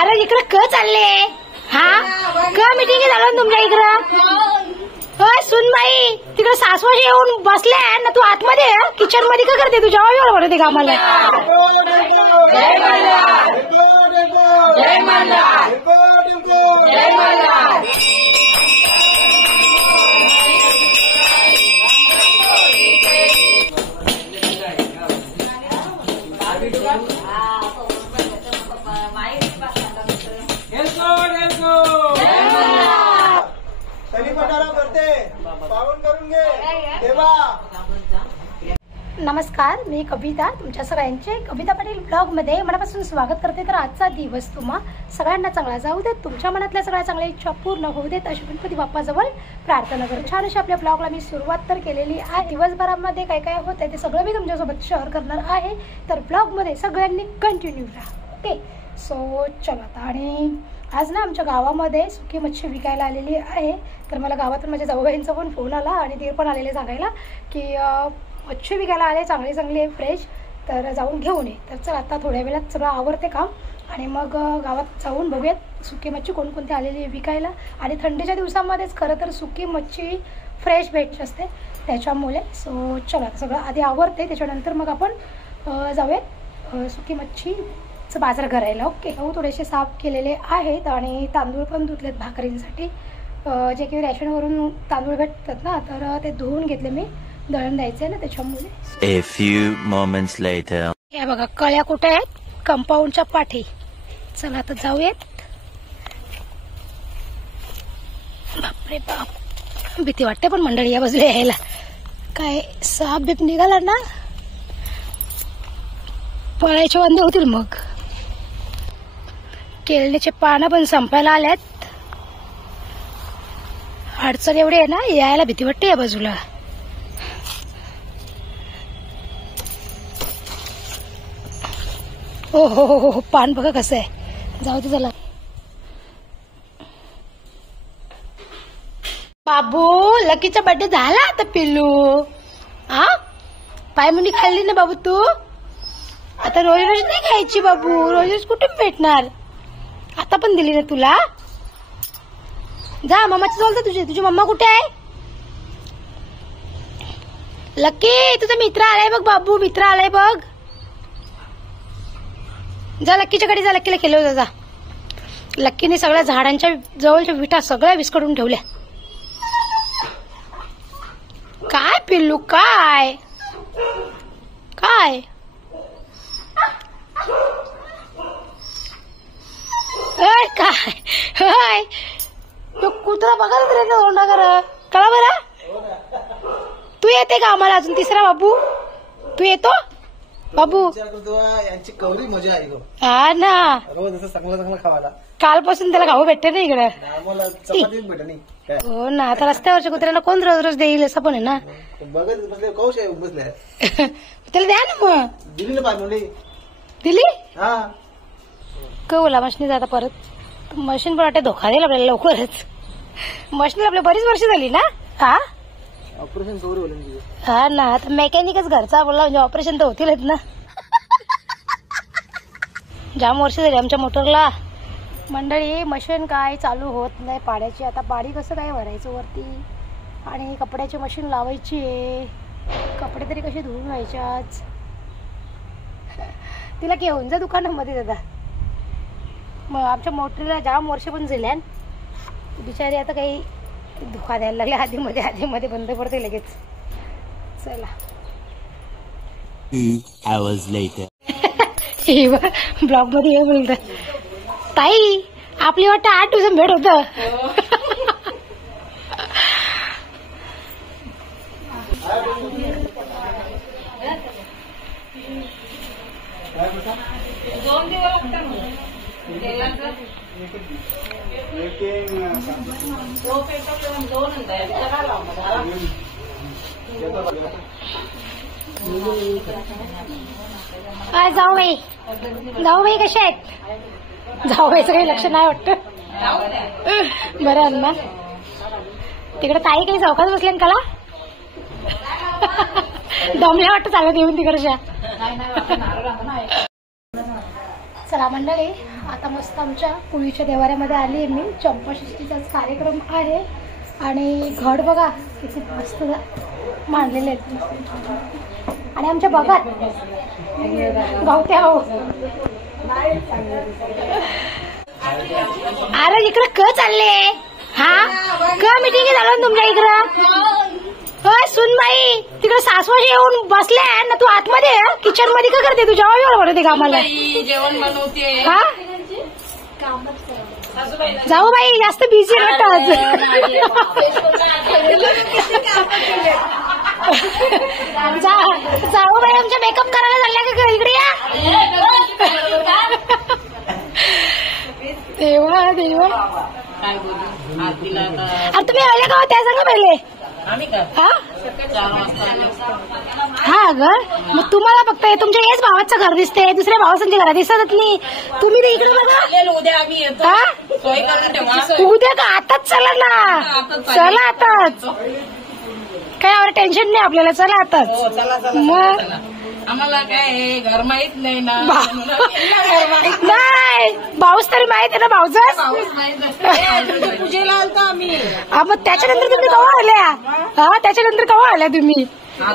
अरे इकडे क चालले हा क मीटिंग झालं ना तुमच्या इकडं? होय सुनबाई तिकडे सासवाशी येऊन बसले ना, तू आतमध्ये किचन मध्ये का करते? तुझ्या जेव्हा म्हणते का आम्हाला? नमस्कार, मी कविता, तुमच्या सगळ्यांचे कविता पाटील ब्लॉग मध्ये मनापासून स्वागत करते. तर आजचा दिवस तुम्हा सगळ्यांना चांगला जाऊ देत, तुमच्या मनातल्या सगळ्या चांगल्या इच्छा पूर्ण होऊ देत अशी गणपती बाप्पाजवळ प्रार्थना करत छान अशी आपल्या ब्लॉगला मी सुरुवात तर केलेली आहे. दिवसभरामध्ये काय काय होत आहे ते सगळं मी तुमच्यासोबत शेअर करणार आहे. तर ब्लॉग मध्ये सगळ्यांनी कंटिन्यू राहा. ओके, सो चला आता. आणि आज ना आमच्या गावामध्ये सुकी मच्छी विकायला आलेली आहे. तर मला गावातून माझ्या जाऊबाईंचा पण फोन आला आणि ते पण आलेले सांगायला की मच्छी विकायला आले, चांगली चांगली आहे, फ्रेश, तर जाऊन घेऊन ये. तर चल आता थोड्या वेळात सगळं आवरते काम आणि मग गावात जाऊन बघूयात सुकी मच्छी कोणकोणती आलेली आहे विकायला. आणि थंडीच्या दिवसामध्येच खरं तर सुकी मच्छी फ्रेश भेटत असते त्याच्यामुळे. सो चला आता सगळं आधी आवरते, त्याच्यानंतर मग आपण जाऊयात सुकी मच्छीचं बाजार करायला. ओके, गहू थोडेसे साफ केलेले आहेत आणि तांदूळ पण धुतलेत भाकरींसाठी. जे काही रॅशनवरून तांदूळ भेटतात ना, तर ते धुवून घेतले मी, दळण द्यायचंय ना त्याच्यामुळे. A few moments later. हे बघा कळ्या कुठे आहेत? कंपाऊंडच्या पाठी. चला आता जाऊयात. बापरे बाप, भीती वाटते पण मंडळी या बाजूला यायला. काय साप बीप निघाला ना, पळायचे वांदे होतील मग. केळण्याचे पानं पण संपायला आल्यात. अडचण एवढी आहे ना, यायला भीती वाटते या बाजूला. हो हो हो हो, पान बघा कसं आहे. जाऊ दे चला. बाबू लकीचा बर्थडे झाला आता पिल्लू. हा पायमुंडी खाल्ली ना बाबू तू. आता रोज रोज नाही खायची बाबू, रोज रोज कुठून भेटणार. आता पण दिली ना तुला. जा मम्माची बोलतो. तुझी मम्मा कुठे आहे? लकी तुझा मित्र आलाय बघ बाबू, मित्र आलाय बघ. जा लक्कीच्या कडे जा, लक्कीला केलं जा. लक्कीने सगळ्या झाडांच्या जवळच्या विटा सगळ्या विस्कडून ठेवल्या. काय पिल्लू काय काय काय होय, तो कुत्रा बघा तोंडा कळा बरं. तू येते का आम्हाला अजून तिसरा बाबू? तू येतो बाबू? यांची कवरी मजा आहे. हा ना, रोज असं चांगलं चांगलं खावायला. कालपासून त्याला खाऊ भेटते ना इकडे. चपातीच भेट नाही. हो ना, आता रस्त्यावरच्या कुत्र्याला कोण रोज रोज देईल असं पण आहे ना. बघत बसले कौश आहे बसल्या. त्याला द्या ना मग. दिली ना पाय दिली हा. कवला मशीन आता परत मशीन पण वाटते धोका देईल आपल्याला लवकरच. मशीन आपल्या बरीच वर्ष झाली ना. हा ऑपरेशन कवरी होईल. हा ना, आता मेकॅनिकच घरचा बोलला म्हणजे ऑपरेशन तर होतीलच ना. जाम वर्ष झाली आमच्या मोटरला. मंडळी मशीन काय चालू होत नाही पाण्याची. आता पाणी कसं काय भरायचं वरती आणि कपड्याची मशीन लावायची आहे. कपडे तरी कसे धुवून व्हायच्याच. तिला घेऊन जा दुकानामध्ये दादा. मग आमच्या मोटरीला जाम वर्ष पण झाल्यान बिचारी. आता काही धोका द्यायला लागले आधी मध्ये बंद पडते लगेच. चला. 2 hours later. ब्लॉग मध्ये हे बोलत ताई आपली वाटतं 8 दिवसांनी भेट होत. काय जाऊबाई कशा आहेत? जाऊबाईचं काही लक्ष नाही वाटतं. बरं ना, तिकडे ताई काही चौकात बसल्या ना कला. दमल्या वाटतं चालत येऊन तिकडच्या. चला मंडळी आता मस्त आमच्या पुळीच्या देवाऱ्यामध्ये आली आहे मी. चंपाषष्ठीचाच कार्यक्रम आहे आणि घड बघा किती मस्त मांडलेले आहेत. आणि आमच्या बघात गावत्या हो. अरे इकडं क चालले हा क मीटिंग झालं तुमच्या इकडं. सुन बाई तिकडे सासवाशी येऊन बसले ना, तू आतमध्ये किचन मध्ये का करते? तू जेव्हा बनवते कामाला जेवण बनवते हा. जाऊ बाई जास्त बिझी राहतात. जाऊ बाई आमच्या मेकअप करायला चालल्या का इकडे या. देवा देवा अरे तुम्ही आले का त्या सांगा पहिले. हा घर मग तुम्हाला फक्त तुमच्या हेच भावाचं घर दिसते, दुसऱ्या भावाचं घर दिसत नाही. तुम्ही ते इकडे बघा. उद्या आम्ही येतो. उद्या का आताच चला ना. चला आताच काय आम्हाला टेन्शन नाही आपल्याला. चला आताच. मग आम्हाला काय घर माहित नाही ना. नाही भाऊच तरी माहित आहे ना. भाऊच पूजेला आलतो आम्ही. हा मग त्याच्यानंतर तुम्ही केव्हा आल्या? हा त्याच्यानंतर केव्हा आल्या तुम्ही? हा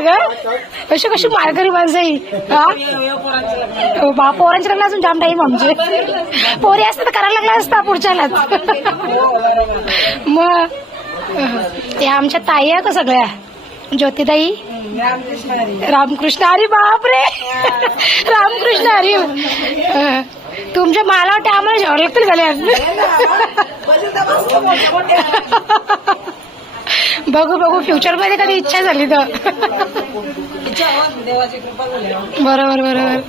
ग कशी कशी मारकरी माणसं ही. हा पोरांच्या लग्न अजून जाम टाईम आमचे. पोरी असतं तर करायला लागला असता पुढच्यालाच. मग ते आमच्या ताई आहे का सगळ्या ज्योतिताई रामकृष्ण. अरे बापरे रामकृष्ण हरी. तुमच्या मला वाटतं आम्हाला जेवायला लागतील झाले. बघू बघू फ्युचर मध्ये कधी इच्छा झाली तर. देवाची कृपा झाली. बरोबर बरोबर.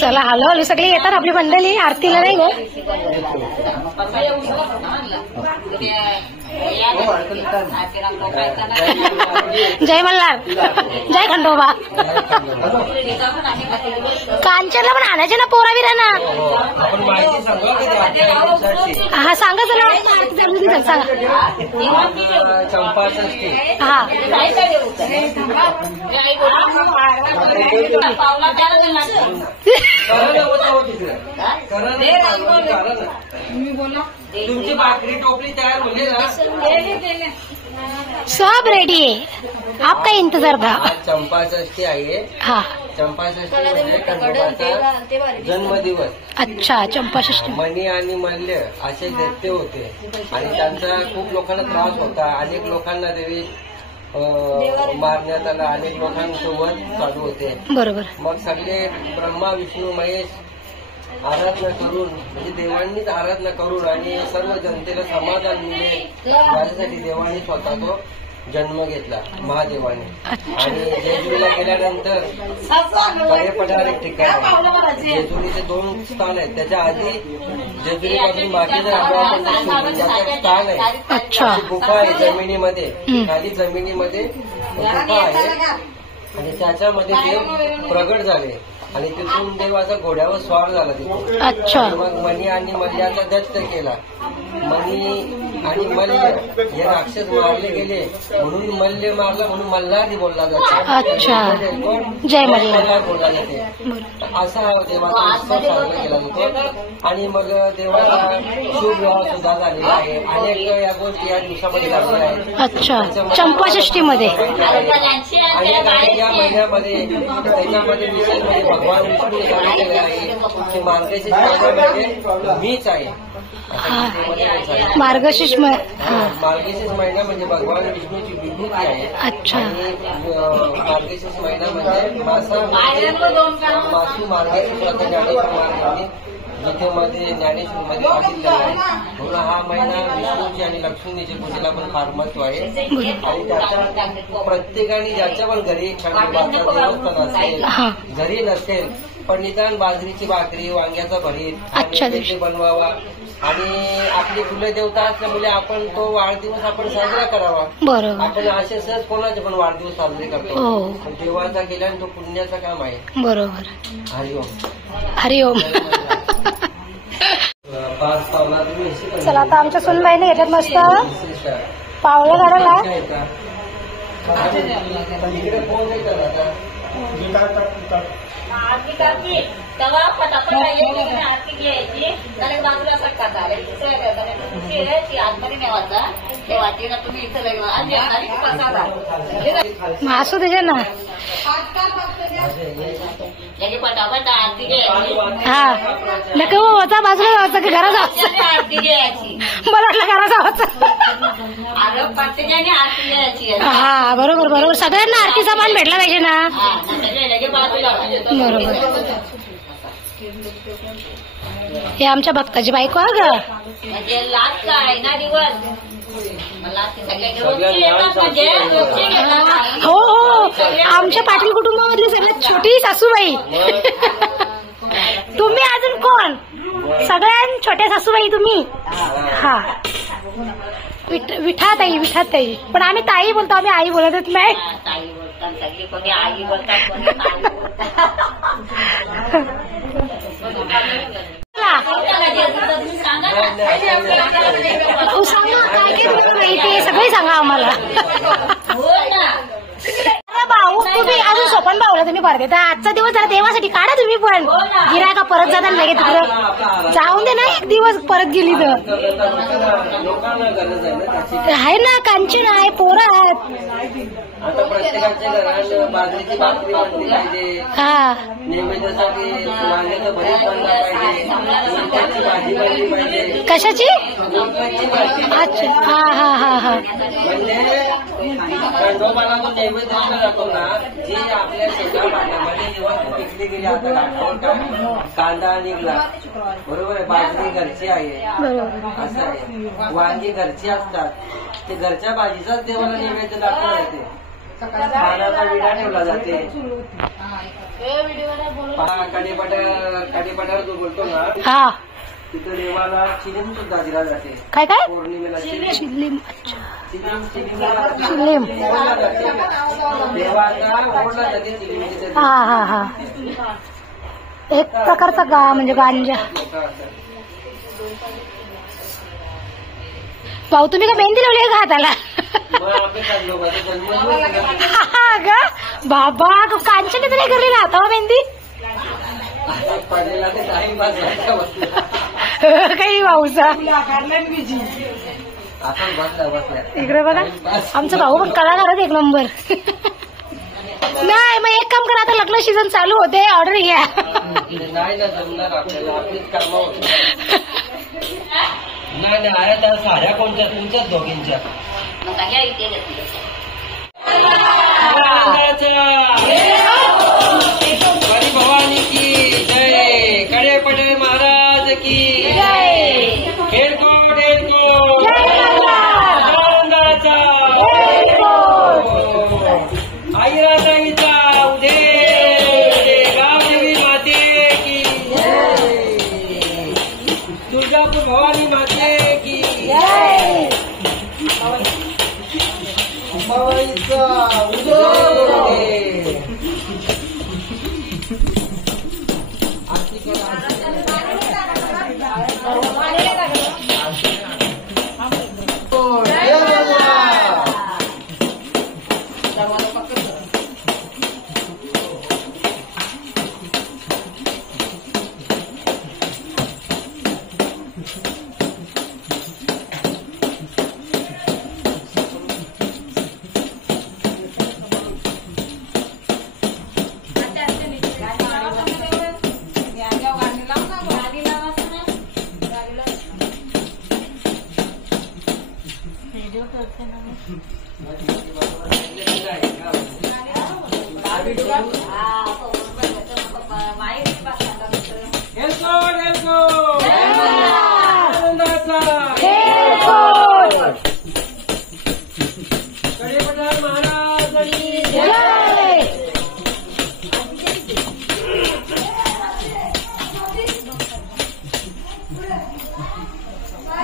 चला हॅलो हॅलो सगळे येतात आपली मंडळी आरतीला नाही गो. जय मल्हार जय खंडोबा. कांचनला पण आणायचे ना पोरा बिरांना. हा सांगा जरा सांगा. हा तुमची भाकरी टोपली तयार होईल ना. सब रेडी है. आपका इंतजार था. चंपाषष्ठी आहे. हा चंपाषष्ठी म्हणजे खंडोबाचा जन्मदिवस. अच्छा चंपाषष्ठी. मणी आणि मल्य असे दैत्य होते आणि त्यांचा खूप लोकांना त्रास होता. अनेक लोकांना देवी मारण्यात आला. अनेक लोकांसोबत चालू होते. बरोबर. मग सगळे ब्रह्मा विष्णू महेश आराधना करून म्हणजे देवांनीच आराधना करून आणि सर्व जनतेला समाधान मिळेल याच्यासाठी देवाने स्वतः तो जन्म घेतला महादेवाने. आणि जेजुरीला गेल्यानंतर कडेपठार एक ठिकाण आहे. जेजुरीचे 2 स्थान आहेत. त्याच्या आधी जेजुरीपासून बाकीचं स्थान आहे. अच्छा गुफा आहे जमिनीमध्ये. खाली जमिनीमध्ये गुफा आहे आणि त्याच्यामध्ये देव प्रगट झाले आणि तिथून देव असा घोड्यावर स्वार झाला तिथे. अच्छा. मग मणी आणि मल्ल्याचा दत्त केला. मणी आणि मल्ल हे राक्षस मारले गेले म्हणून मल्य मारला म्हणून मल्हारी बोलला जातो. अच्छा जय मल्हार बोलला जाते. असा देवाचा उत्सव साजरा केला जातो. आणि मग देवाचा शुभ विवाह सुद्धा झालेला आहे. अनेक या गोष्टी या दिवसामध्ये झालेल्या आहेत. अच्छा चंपाषष्ठीमध्ये. आणि या महिन्यामध्ये त्याच्यामध्ये विशेष म्हणजे भगवान विष्णू सांगितलेले आहे की मार्गशीर्ष महिन्यामध्ये मीच आहे. मार्गशीर्ष मार्गशीर्ष महिना म्हणजे भगवान विष्णूची विभूती आहे. अच्छा. आणि मार्गशीर्ष महिना म्हणजे मासू मार्गशीर्ष ज्ञानेश्वर महाराजांनी गीतेमध्ये ज्ञानेश्वरमध्ये सांगितलेला आहे. म्हणून हा महिना विष्णूची आणि लक्ष्मीची पूजेला पण फार महत्व आहे. आणि त्याच्या प्रत्येकाने ज्याच्या पण घरी खंडोबाचं देवस्थान असेल घरी नसेल पण निदान बाजरीची भाकरी वांग्याचा भरीत बनवावा. आणि आपली कुलदेवता असल्यामुळे आपण तो वाढदिवस आपण साजरा करावा. बरोबर. आपण असे सहज कोणाचे पण वाढदिवस साजरे करतो. देवाचा केल्याने तो पुण्याचं काम आहे. बरोबर. हरिओम हरिओम. चला आता आमच्या सुनबाईने घेतात मस्त पावलं घालायला. इकडे फोन नाही करत आरती करते तेव्हा पटापट आरती घ्यायची आणि बाजूला सटकायचा ती आतमध्ये नेवायचा ते वाटीला तुम्ही इथं असू त्याच्या ना पटापट आरती घ्यायची हा नका होता बाजूला जायचं की घरात जायचं आरती घ्यायची मला वाटलं घरात जायचं आरोप प्रत्येकाने आरती घ्यायची हा बरोबर बरोबर सगळ्यांना आरती सामान भेटला पाहिजे ना बरोबर हे आमच्या भक्ताची बायको आहे ग म्हणजे लाच काय ना दिवस मला सगळ्या म्हणजे हो हो आमच्या पाटील कुटुंबामधली सगळ्यात छोटी सासूबाई तुम्ही अजून कोण सगळ्यात छोट्या सासूबाई तुम्ही हा विठाताई पण आम्ही ताई बोलतो आम्ही आई बोलतच नाही ताई बोलतात सगळी कोणी आई बोलतात कोणी ताई ते सगळे सांगा आम्हाला भाऊ तुम्ही अजून सोपन भाऊला तुम्ही परत येता आजचा दिवस जरा देवासाठी काढा तुम्ही पण गिरायका परत जाता लगे तिकडं जाऊन दे ना एक दिवस परत गेली तर आहे ना कांचन आहे पोरं आहेत आता प्रत्येकाच्या घरात बाजरीची भाकरी बनली पाहिजे हा नैवेद्यासाठी वांग्याचं भरीत बनलं पाहिजे उडदाची भाजी बनली पाहिजे कशाची उडदाची भाजी अच्छा हा हा हा हा म्हणजे खंडोबाला जो नैवेद्य दिला जातो ना जे आपल्या शेतात भागामध्ये जेव्हा पिकली गेली आता घाटावर कांदा निघला बरोबर आहे बाजरी घरची आहे असं आहे वांगी घरची असतात ते घरच्या भाजीचाच देवाला नैवेद्य दाखवला येते पानाचा विडा ठेवला जाते काडीपाट्यावर जो बोलतो ना हा तिथं देवाला चिलीम सुद्धा दिला जाते काय काय पौर्णिमेला चिलीम चिलीम देवाला ओढला जाते चिलीम हा हा हा एक प्रकारचा म्हणजे गांजा भाऊ तुम्ही का मेहंदी लावली का हाताला ग बाबा तू कांचन नाही करली ना हातावर मेहंदी काही भाऊचा इकडे बघा आमचा भाऊ पण कलाकारच एक नंबर नाही मग एक काम करा आता लग्न सीझन चालू होते ऑर्डर घ्या नाही ना जमणार आपल्याला आपलीच कामं होत नाही अरे त्या साड्या कोणत्या तुमच्याच दोघींच्या हरी भवानी की जय कडे पटेल महाराज की खेळकोट आनंदाचा आईराजाईचा उदे गावदेवी माते की तुळजापूर भवानी माते की अंबाबाईचा उदय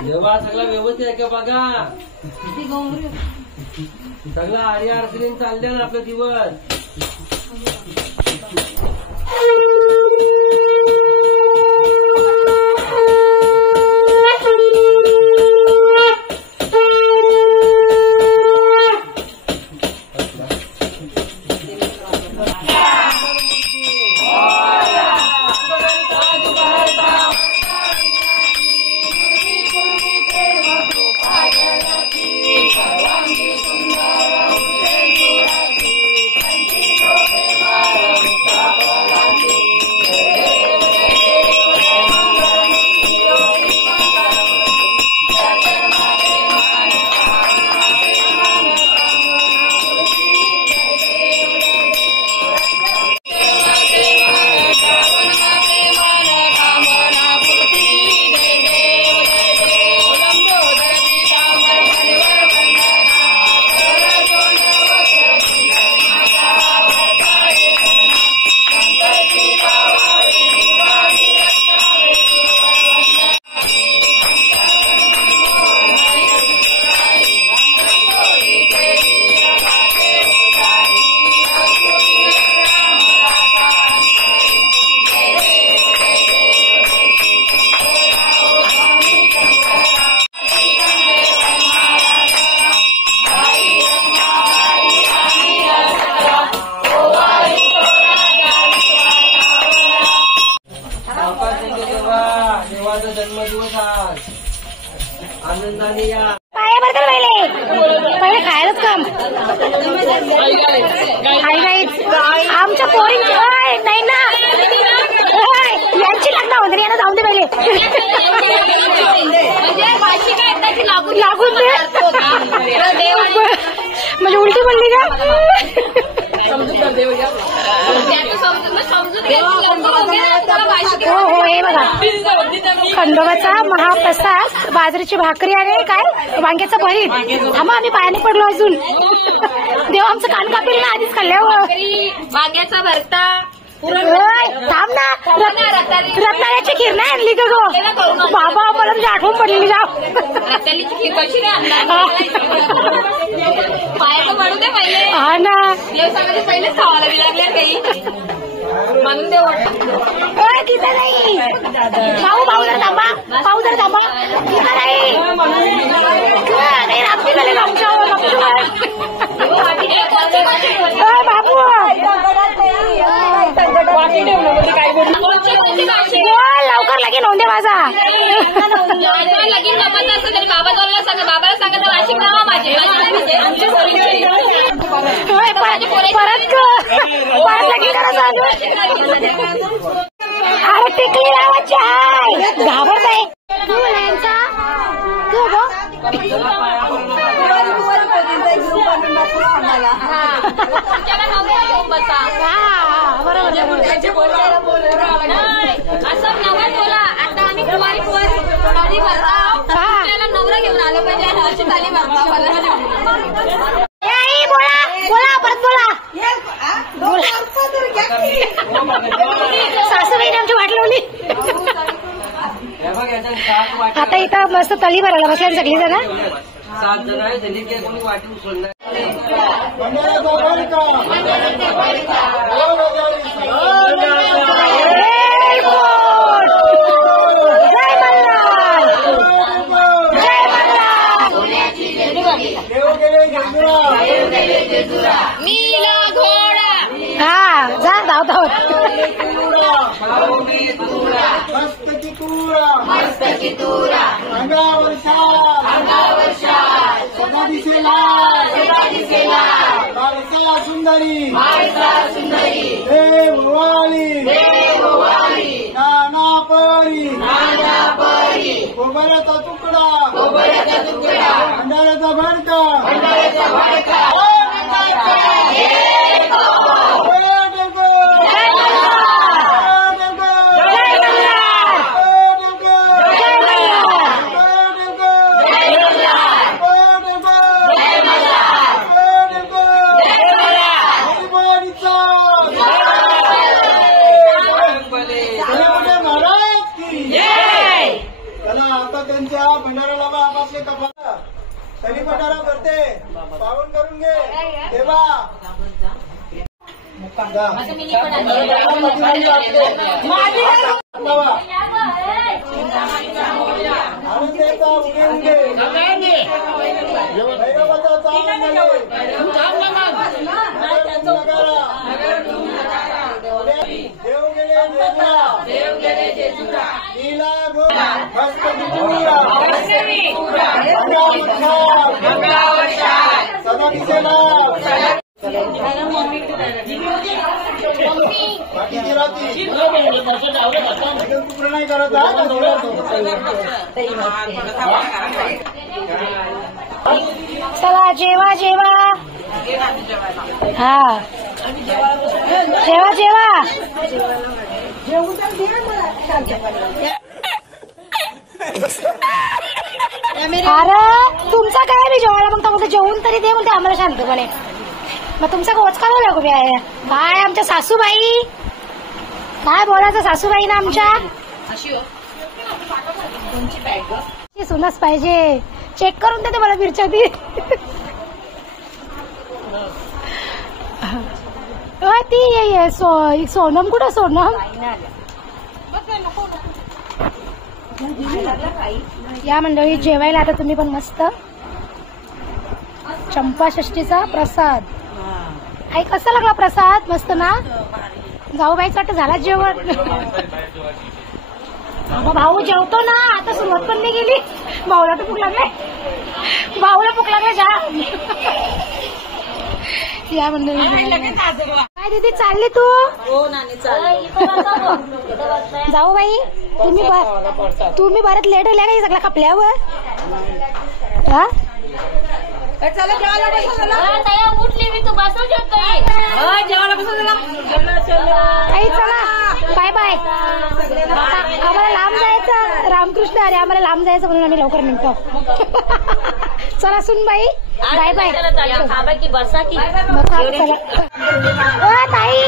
जेव्हा सगळं व्यवस्थित आहे का बघा सगळं आर्या अडचणी चालल्या ना आपला दिवस देवाचा जन्मदिवस आज आनंदाने या. पाया बरं पहिले खायलाच काम आमच्या पोरी नाही ना यांची लग्न होते यांना जाऊन दे पहिले लागून दे म्हणजे उलटी बोलली का हो हो हे बघा खंडोबाचा महाप्रसाद बाजरीची भाकरी आणि काय वांग्याचं भरीत थांबा आम्ही पायाने पडलो अजून देव आमचं कान कापेल ना आधीच खाल्ल्यावर वांग्याचा भरता थांब ना रत्नाळ्याची खीर नाही आणली का गो बाबा मला तुझी आठवण पडलेली जा कशी पायाचं पडू दे पहिले हा ना पहिले खावायला लागल्या काही म्हणून दे तिथं नाही भाऊ जर थांबा तिथं नाही रात्री झाले बाबू लवकर लगीन होऊन दे माझा लगीन जमत नसतं तरी बाबाला सांगा वाशिक नावा माझे परत लगीन करायचं अरे टिकली लावायची आहे घाबरत आहे असं नवा बोला आता आम्ही कुवारी गाडी भरताव आपल्याला नवरा घेऊन आलो पाहिजे अशी गाडी भरताव बोला परत बोला सासूबाईने आमची वाट लावली आता इथं मस्त तली भरायला बसल्या सगळी जण 7 जण आहे झाली की कोणी वाटी उचलणार हा जा धाव मस्त चितुरा सदा दिसेला सुंदरी देव भवानी नाना परी गोबराचा तुकडा भंडाऱ्याचा भडका आता त्यांच्या भंडाराला आपापले कपाला तरी भंडारा करते पावन करून घे देवा भैरवाचा नीला गोरा मस्त बिचूरा सदा दिसेना बाकीची राहती पूर्ण नाही करत चला जेवा जेवा. हा जेवा जेवा. अरे तुमचा काय मी जेवायला मग तर जेवून तरी दे म्हणते आम्हाला शांतपणे. मग तुमचा कोच का लागू बी आहे काय आमच्या सासूबाई काय बोलायचं सासूबाई ना आमच्या सुनच पाहिजे. चेक करून देते मला मिरच्या ती. ती सोनम कुठं सोनम या मंडळी जेवायला आता तुम्ही पण मस्त चंपा षष्टीचा प्रसाद. आई कसा लागला प्रसाद मस्त ना. जाऊबाईचं वाटतं झाला जेवण. भाऊ जेवतो ना आता सुरुवात पण नाही गेली. भाऊला तर भूक लागले भाऊला भूक लागले जा. या मंडळी काय दीदी चालली तू. जाऊ बाई तुम्ही बरंच लेट होल्या काही सगळ्या कपल्यावर. हा उठली मी तू बसू शकतो चला बाय बाय. आम्हाला लांब जायचं रामकृष्ण अरे आम्हाला लांब जायचं म्हणून आम्ही लवकर निघतो. चला सुन बाई बाय बाय. बसा की ताई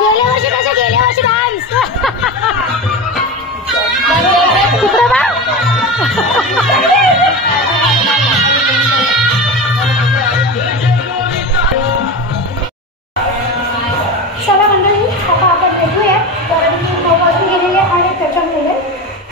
गेल्या वर्षी कसं गेल्या वर्षी डान्स तिकडे बा. चला मंडळी आता आपण भेटूया